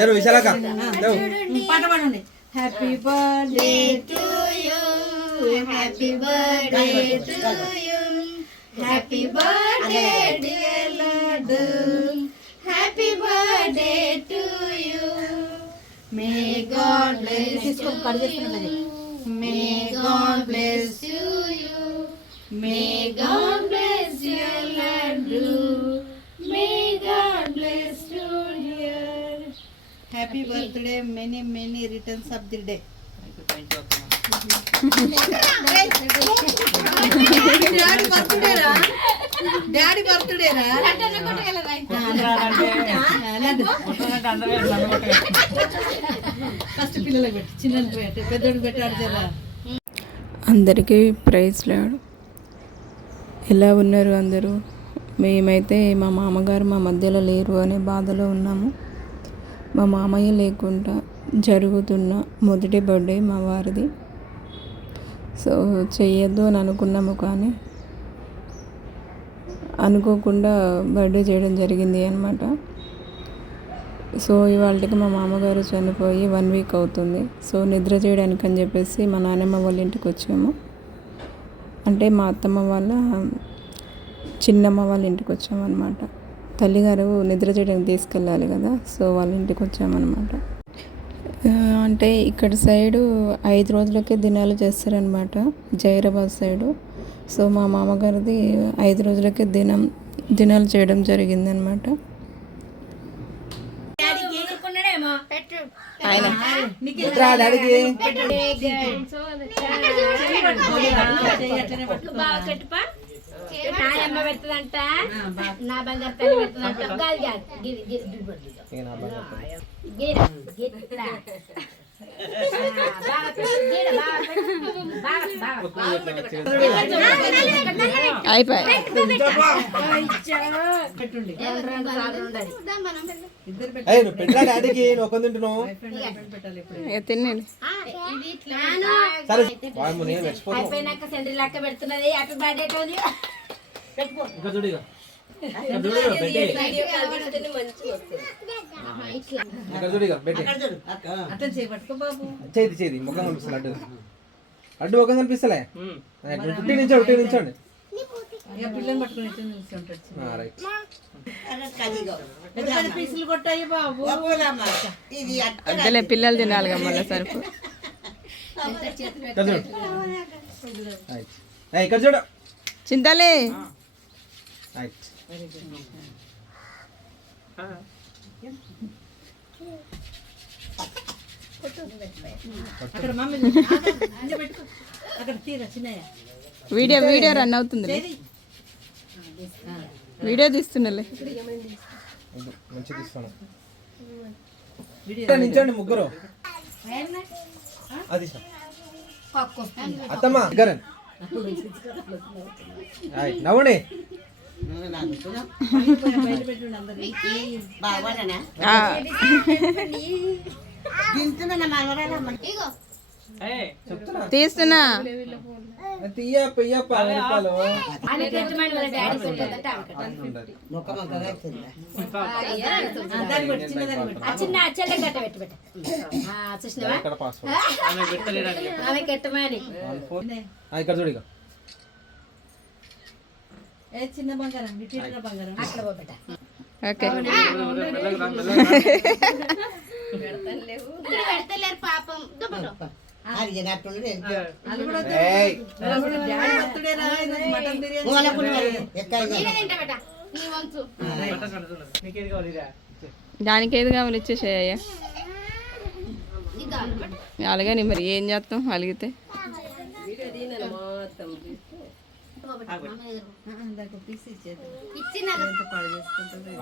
జరు విశాలక లేవు. పాట పాడండి happy birthday to you. Happy birthday to you. Happy birthday, dear Ladu. Happy birthday to you. May God bless తీసుకో cut చేస్తున్నది May God bless you. Happy birthday many many returns of the day daddy బర్త్డేరా daddy బర్త్డేరా first పిల్లలకు పెట్టి పెట్టి పెద్దోడికి పెట్టాడు కదా అందరికీ ప్రైజ్ లాడు. ఎలా ఉన్నారు అందరూ? మేమైతే మా మామగారు మా మధ్యలో లేరు అనే బాధలో ఉన్నాము. మా మామయ్య లేకుండా జరుగుతున్న మొదటి బర్త్డే మా వారిది. సో చేయొద్దు అని అనుకున్నాము కానీ అనుకోకుండా బర్త్డే చేయడం జరిగింది అనమాట సో ఇవాళకి మా మామగారు చనిపోయి వన్ వీక్ అవుతుంది. సో నిద్ర చేయడానికి అని చెప్పేసి మా నాన్నమ్మ వాళ్ళ ఇంటికి వచ్చాము. అంటే మా అత్తమ్మ వాళ్ళ చిన్నమ్మ వాళ్ళ ఇంటికి వచ్చామన్నమాట. తల్లిగారు నిద్ర చేయడానికి తీసుకెళ్ళాలి కదా సో వాళ్ళ ఇంటికి వచ్చామన్నమాట. అంటే ఇక్కడ సైడు ఐదు రోజులకే దినాలు చేస్తారనమాట జైరాబాద్ సైడు. సో మా మామగారిది ఐదు రోజులకే దినం దినాలు చేయడం జరిగిందనమాట ఇట్రా నాయమ్మ పెడుతుందంట నా బంగారు తల్లి పెడుతుందంట గిరి గిరి గిరి అయిపోయి ఒక్క తింటున్నావు తినండి సరే అయిపోయినాక సెంట్రీ లెక్క పెడుతున్నది హ్యాపీ బర్త్డే చేతి చేతి ముఖం కనిపిస్తుంది అడ్డు అడ్డు ముఖం కనిపిస్తలే? ఉట్టి నించోండి ఉట్టి నించోండి. ఇక పిల్లలు తినాలిగా మళ్ళీ సరుకు ఇక్కడ చూడు. చింతలే. రైట్ అక్కడ అక్కడ తీరా చిన్నయ్య వీడియో వీడియో రన్ అవుతుంది వీడియో తీస్తున్నలే. తీస్తాను. నించోండి ముగ్గురు. అది. అత్తమ్మ నవ్వండి బయట పెట్టుండి అందరు ఆ, తీస్తున్నా. చిన్న ఆ చెల్లె గట్ట పెట్టి పెట్ట చూసినావా ఆమె కట్టమని ఇక్కడ చూడు ఇక. ఏ చిన్న బంగారం ఇటురా బంగారం? పోబెట్ట ఓకే. పెడతలేరు పాపం. దానికి ఏది కావాలి ఇచ్చేసేయ్యా ఇక అలాగని మరి ఏం చేస్తాం? అలిగితే. దానికి పీస్ ఇచ్చేది పాడు చేసుకుంటుంది